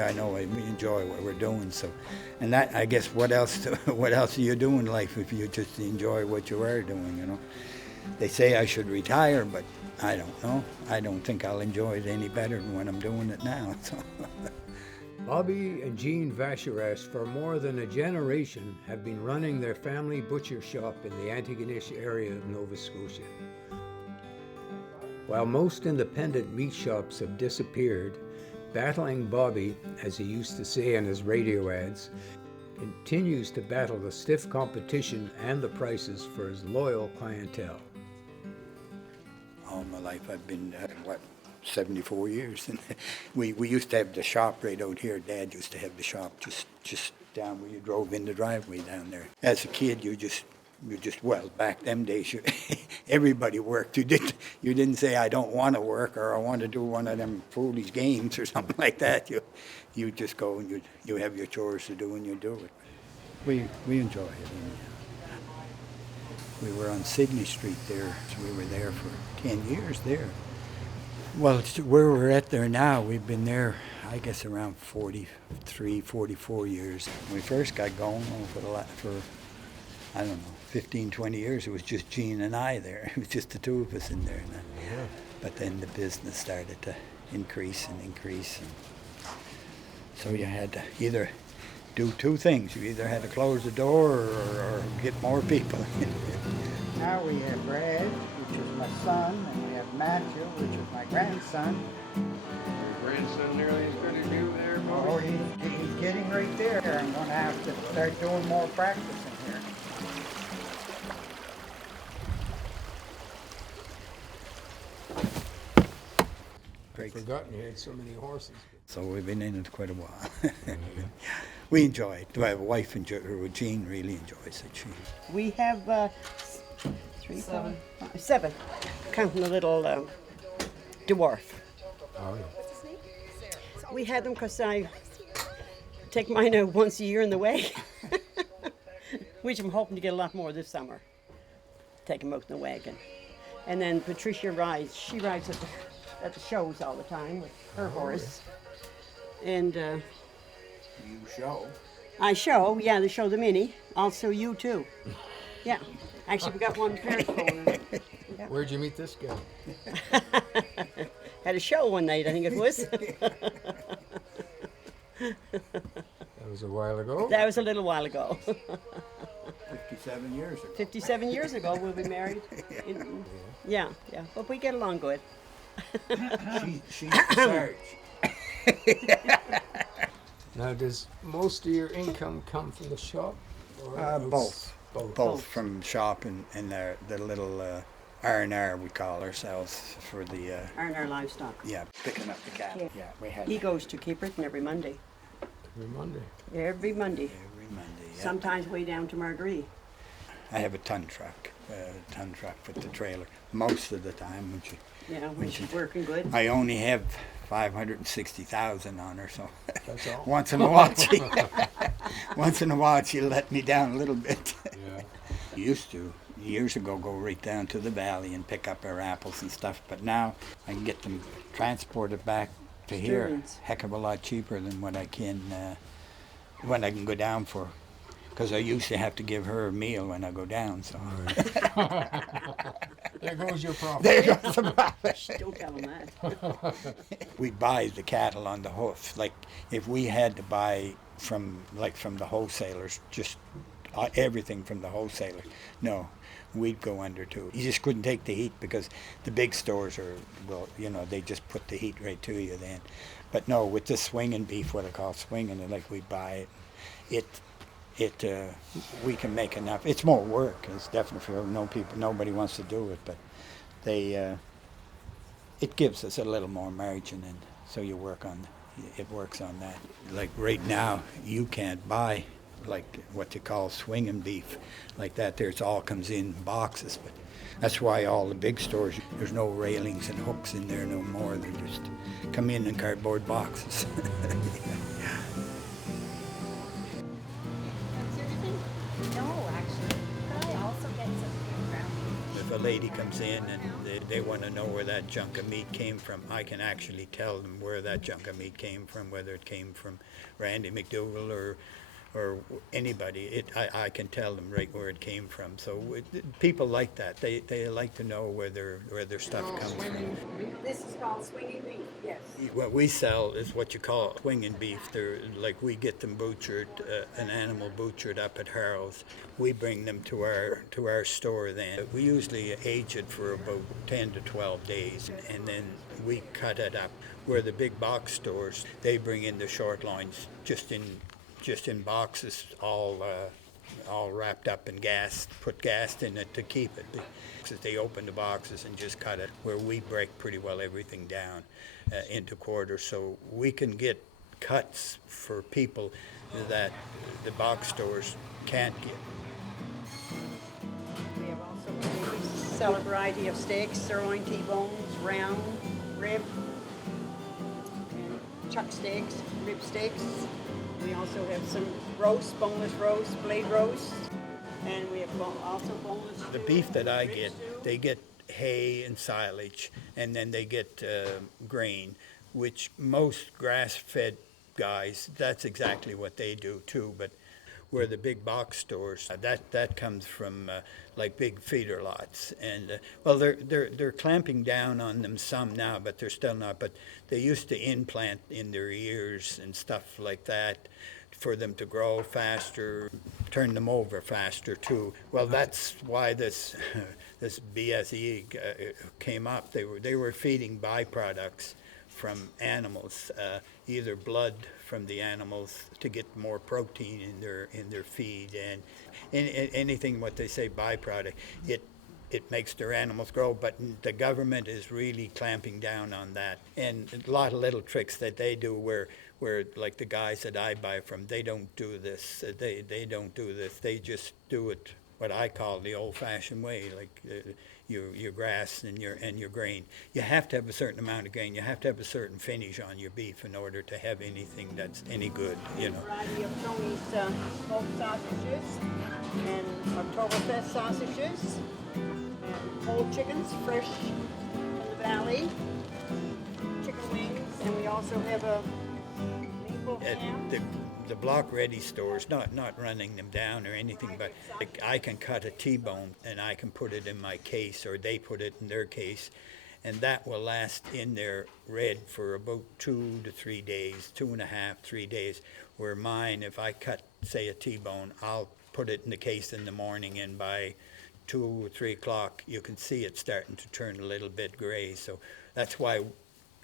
I know we enjoy what we're doing. So, and that, I guess, what else do you do in life if you just enjoy what you are doing? You know, they say I should retire, but I don't know. I don't think I'll enjoy it any better than when I'm doing it now. So. Bobby and Jean Vacheresse, for more than a generation, have been running their family butcher shop in the Antigonish area of Nova Scotia. While most independent meat shops have disappeared, Battling Bobby, as he used to say in his radio ads, continues to battle the stiff competition and the prices for his loyal clientele. All my life I've been, 74 years. And we used to have the shop right out here. Dad used to have the shop just down where you drove in the driveway down there. As a kid, well, back them days, everybody worked. You didn't say, I don't want to work, or I want to do one of them foolish games or something like that. You just go and you have your chores to do and you do it. We enjoy it. We were on Sydney Street there, so we were there for 10 years there. Well, where we're at there now, we've been there, I guess, around 43, 44 years. When we first got going, for I don't know, 15, 20 years, it was just Jean and I there. It was just the two of us in there. Yeah. But then the business started to increase. And so you had to either do two things. You either had to close the door or get more people. Now we have Brad, which is my son, and we have Matthew, which is my grandson. Your grandson nearly as good as you there, Bobby? Oh, he's getting right there. I'm going to have to start doing more practicing here. I'd forgotten you had so many horses. So we've been in it quite a while. We enjoy it. I have a wife, Jean really enjoys it. We have seven, counting the little dwarf. Oh, yeah. We had them because I take mine out once a year in the way, which I'm hoping to get a lot more this summer. Take them out in the wagon. And then Patricia rides. She rides at the shows all the time with her horse. And You show. I show, yeah, they show the mini. Also you too. Yeah. Actually, we got one pair going. Yeah. Where'd you meet this guy? At a show one night, I think it was. That was a while ago. That was a little while ago. 57 years ago. 57 years ago, we'll be married. Yeah. But we get along good. She's Sarge. Now, does most of your income come from the shop? Or Both from shop and the little R&R we call ourselves for the... R&R livestock. Yeah, picking up the cattle. Yeah, we had He goes to Cape Breton every Monday. Every Monday. Every Monday. every Monday. Yeah. Sometimes way down to Marguerite. I have a ton truck with the trailer most of the time. Which is working good. I only have 560,000 on her, so That's all? once in a while she let me down a little bit. Yeah. Used to years ago go right down to the valley and pick up our apples and stuff, but now I can get them transported back to here Stearns. heck of a lot cheaper than what I can when I can go down for. Because I used to have to give her a meal when I go down, so. There goes your profit. There goes the profit. Don't tell him that. We buy the cattle on the hoof. Like if we had to buy from the wholesalers, just everything from the wholesalers, no, we'd go under too. You just couldn't take the heat because the big stores they just put the heat right to you then. But no, with the swinging beef, what I call swinging, like we buy it, we can make enough. It's more work. It's definitely nobody wants to do it, but it gives us a little more margin, and so it works on that. Like right now, you can't buy like what you call swinging beef like that. It all comes in boxes, but that's why all the big stores, there's no railings and hooks in there no more. They just come in cardboard boxes. a lady comes in and they want to know where that chunk of meat came from, I can actually tell them where that chunk of meat came from, whether it came from Randy McDougall or anybody. I can tell them right where it came from. So people like that. They like to know where their stuff comes from. This is called swinging beef, yes. What we sell is what you call swinging beef. They're like we get them butchered, an animal butchered up at Harrow's. We bring them to our store then. We usually age it for about 10 to 12 days, and then we cut it up. Where the big box stores, they bring in the short loins just in boxes, all wrapped up in gas, put gas in it to keep it. They open the boxes and just cut it, where we break pretty well everything down into quarters, so we can get cuts for people that the box stores can't get. We have also sell a variety of steaks, sirloin, T-bones, round, rib, and chuck steaks, rib steaks. We also have some roast, boneless roast, blade roast, and we have also boneless. The beef that I get, they get hay and silage, and then they get grain, which most grass-fed guys, that's exactly what they do too. But where the big box stores, that comes from like big feeder lots, and well, they're clamping down on them some now, but they're still not. But they used to implant in their ears and stuff like that for them to grow faster, turn them over faster too. Well, that's why this this BSE came up. They were feeding byproducts from animals, either blood from the animals to get more protein in their feed, and anything what they say byproduct, it makes their animals grow. But the government is really clamping down on that, and a lot of little tricks that they do where like the guys that I buy from, they don't do this. They don't do this. They just do it what I call the old-fashioned way, like your grass and your grain. You have to have a certain amount of grain. You have to have a certain finish on your beef in order to have anything that's any good, you know. A variety of Tony's smoked sausages and Oktoberfest sausages and whole chickens, fresh from the valley, chicken wings, and we also have a maple ham. The block ready stores, not running them down or anything, but like I can cut a T-bone and I can put it in my case, or they put it in their case, and that will last in their red for about 2 to 3 days, 2.5, 3 days. Where mine, if I cut, say, a T-bone, I'll put it in the case in the morning, and by 2 or 3 o'clock, you can see it starting to turn a little bit gray. So that's why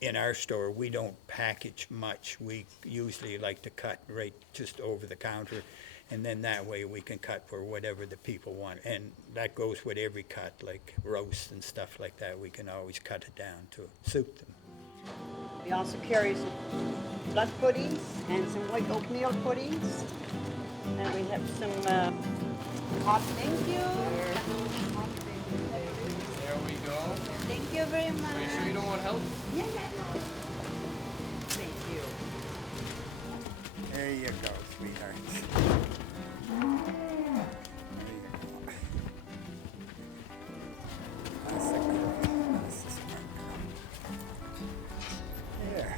in our store, we don't package much. We usually like to cut right just over the counter, and then that way we can cut for whatever the people want. And that goes with every cut, like roast and stuff like that. We can always cut it down to suit them. We also carry some blood puddings and some white oatmeal puddings. And we have some hot. Thank you. There we go. Thank you very much. Are you sure you don't want help? Yeah. Thank you. There you go, sweethearts. That's a girl. That's a smart girl.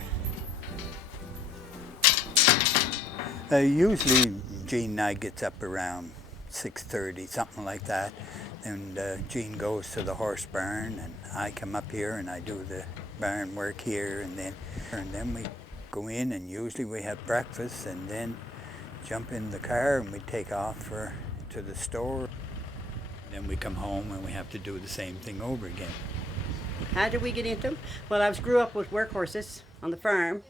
There. Usually Jean and I gets up around 6:30, something like that. And Jean goes to the horse barn, and I come up here and I do the barn work here, and then we go in, and usually we have breakfast, and then jump in the car and we take off to the store. Then we come home and we have to do the same thing over again. How did we get into them? Well, I grew up with workhorses on the farm,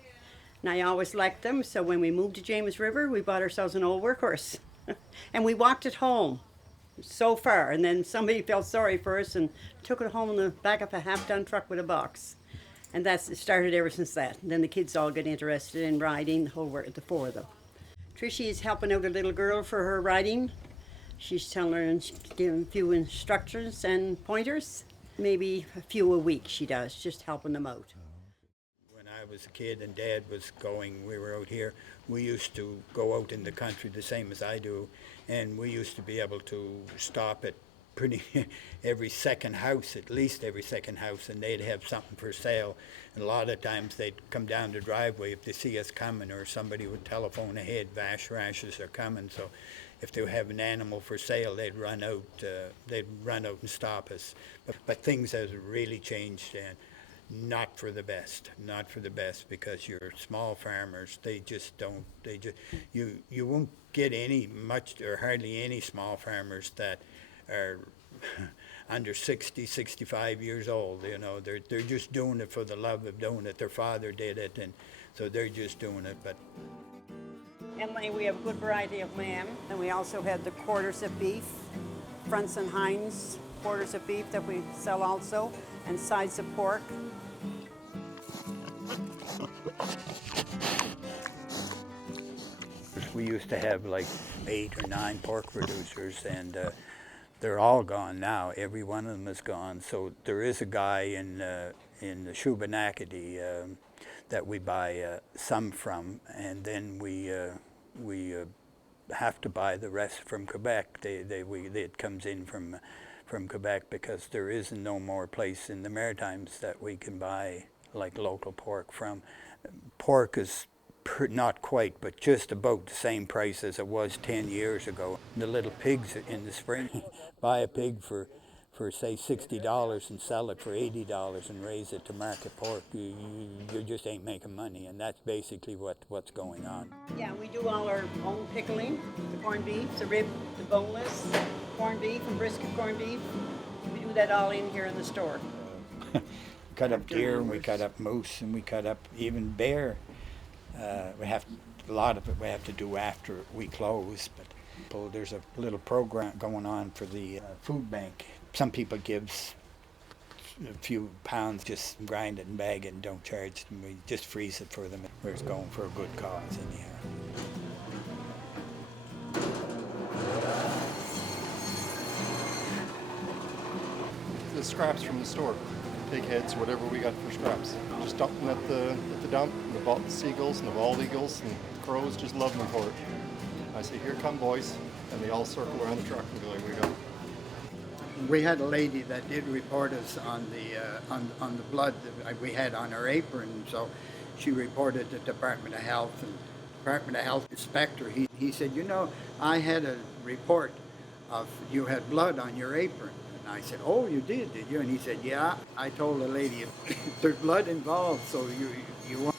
and I always liked them. So when we moved to James River, we bought ourselves an old workhorse, and we walked it home so far, and then somebody felt sorry for us and took it home in the back of a half-ton truck with a box, and that's it. Started ever since that. And then the kids all got interested in riding, the the 4 of them. Tricia is helping out a little girl for her riding. She's telling her and giving a few instructions and pointers, maybe a few a week. She does, just helping them out. When I was a kid and Dad was going, we were out here, we used to go out in the country the same as I do, and we used to be able to stop at pretty every second house, at least every second house, and they'd have something for sale. And a lot of times they'd come down the driveway if they see us coming, or somebody would telephone ahead, Vacheresses are coming. So if they have an animal for sale, they'd run out and stop us. But things have really changed, and not for the best, because your small farmers, you won't get any much or hardly any small farmers that are under 60, 65 years old. You know, they're just doing it for the love of doing it. Their father did it, and so they're just doing it. But And we have a good variety of lamb. And we also have the quarters of beef, fronts and hinds quarters of beef that we sell also, and sides of pork. we used to have like 8 or 9 pork producers, and they're all gone now. Every one of them is gone. So there is a guy in the Shubenacadie that we buy some from, and then we have to buy the rest from Quebec. It comes in from Quebec, because there is no more place in the Maritimes that we can buy like local pork from. Pork is not quite, but just about the same price as it was 10 years ago. The little pigs in the spring, buy a pig for say $60 and sell it for $80 and raise it to market pork. You just ain't making money, and that's basically what's going on. Yeah, we do all our own pickling, the corned beef, the rib, the boneless, corned beef and brisket corned beef. We do that all in here in the store. Cut up deer, and we cut up moose, and we cut up even bear. A lot of it we have to do after we close, but there's a little program going on for the food bank. Some people gives a few pounds, just grind it and bag it and don't charge them. We just freeze it for them, where it's going for a good cause anyhow. The scraps from the store, pig heads, whatever we got for scraps. Just dump them at the dump, and the seagulls and the bald eagles and the crows just love me for it. I say, here come boys, and they all circle around the truck and go, here we go. We had a lady that did report us on the blood that we had on our apron, so she reported the Department of Health, and Department of Health inspector, he said, you know, I had a report of you had blood on your apron. And I said, oh, you did you? And he said, yeah. I told the lady, there's blood involved, so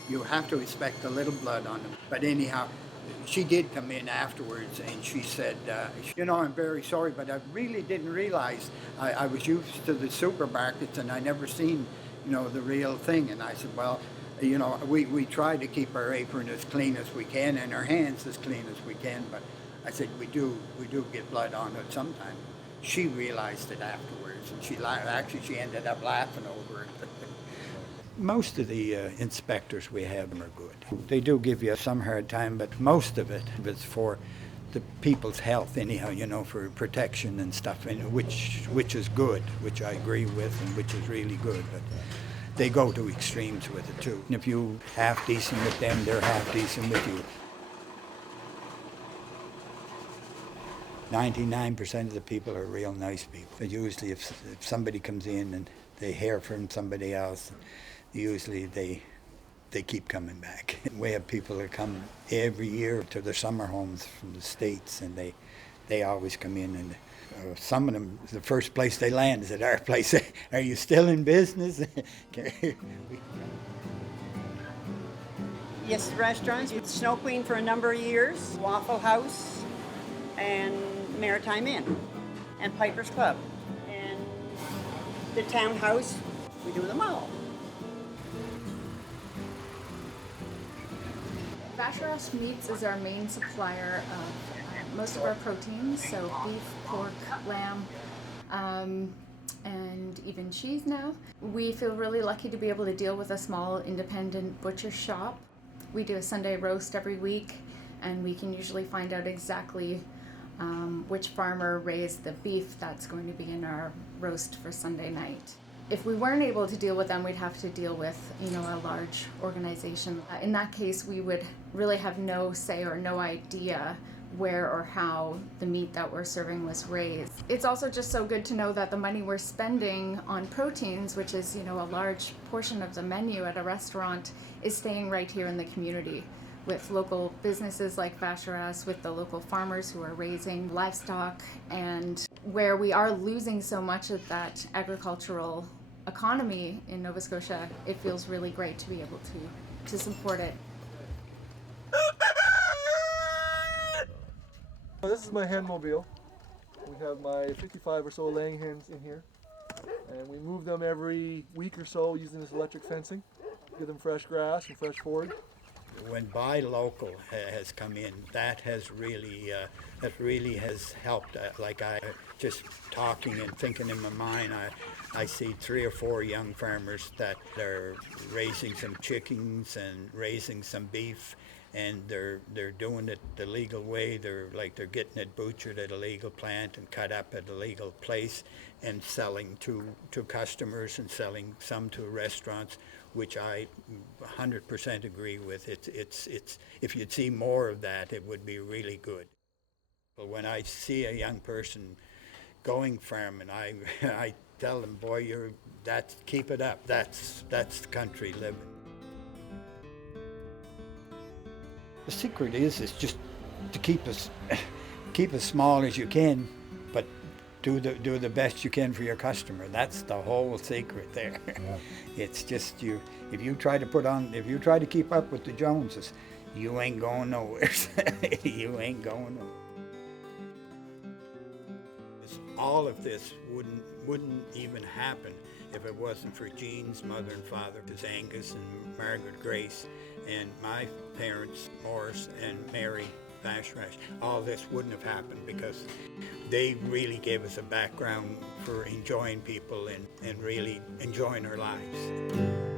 you have to expect a little blood on them. But anyhow, she did come in afterwards, and she said, you know, I'm very sorry, but I really didn't realize. I was used to the supermarkets, and I never seen, you know, the real thing. And I said, well, you know, we try to keep our apron as clean as we can and our hands as clean as we can. But I said, we do get blood on it sometimes. She realized it afterwards, and she ended up laughing over it. Most of the inspectors we have are good. They do give you some hard time, but most of it is for the people's health anyhow, you know, for protection and stuff, and which is good, which I agree with, and which is really good. But they go to extremes with it too. And if you half decent with them, they're half decent with you. 99% of the people are real nice people. But usually if somebody comes in and they hear from somebody else, usually they keep coming back. We have people that come every year to their summer homes from the States, and they always come in, and some of them, the first place they land is at our place. Are you still in business? Yes, the restaurants, with Snow Queen for a number of years, Waffle House, and Maritime Inn, and Piper's Club, and the Townhouse. We do them all. Vacheresse Meats is our main supplier of most of our proteins, so beef, pork, lamb, and even cheese now. We feel really lucky to be able to deal with a small independent butcher shop. We do a Sunday roast every week, and we can usually find out exactly which farmer raised the beef that's going to be in our roast for Sunday night. If we weren't able to deal with them, we'd have to deal with, you know, a large organization. In that case, we would really have no say or no idea where or how the meat that we're serving was raised. It's also just so good to know that the money we're spending on proteins, which is, you know, a large portion of the menu at a restaurant, is staying right here in the community with local businesses like Vacheresses, with the local farmers who are raising livestock, and where we are losing so much of that agricultural economy in Nova Scotia, it feels really great to be able to support it. This is my hen mobile. We have my 55 or so laying hens in here, and we move them every week or so using this electric fencing. Give them fresh grass and fresh forage. When buy local has come in, that really has helped. Like I just talking and thinking in my mind, I see 3 or 4 young farmers that are raising some chickens and raising some beef, and they're doing it the legal way. They're getting it butchered at a legal plant and cut up at a legal place and selling to customers and selling some to restaurants, which I 100% agree with. It's if you'd see more of that, it would be really good. But when I see a young person going farming, I tell them, boy, keep it up. That's the country living. The secret is just to keep as small as you can, but do the best you can for your customer. That's the whole secret there. Yeah. It's just if you try to keep up with the Joneses, you ain't going nowhere. You ain't going nowhere. All of this wouldn't even happen if it wasn't for Jean's mother and father, because Angus and Margaret Grace, and my parents, Morris and Mary Vacheresse. All this wouldn't have happened because they really gave us a background for enjoying people and really enjoying our lives.